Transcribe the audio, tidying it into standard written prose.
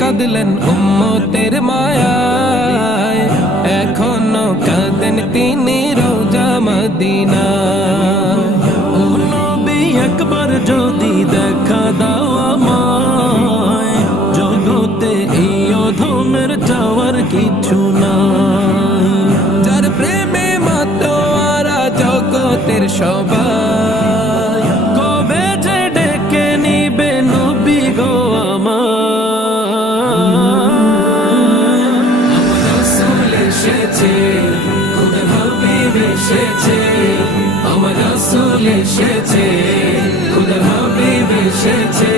কাঁদলেন উম্মতের মায়ায়, এখনো কাঁদেন তিনি রোজা মদিনায়। ও নবী একবার যদি দেখা দাও আমায়, জগতে এই অধমের চাওয়ার কিছু নাই। যার প্রেমে মাতোয়ারা জগতের সবাই, কবে যে ডেকে নিবে নবী গো আমায়। আমার রাসূল এসেছে, খোদার হাবিব এসেছে, আমার রাসূল এসেছে, খোদার হাবিব এসেছে।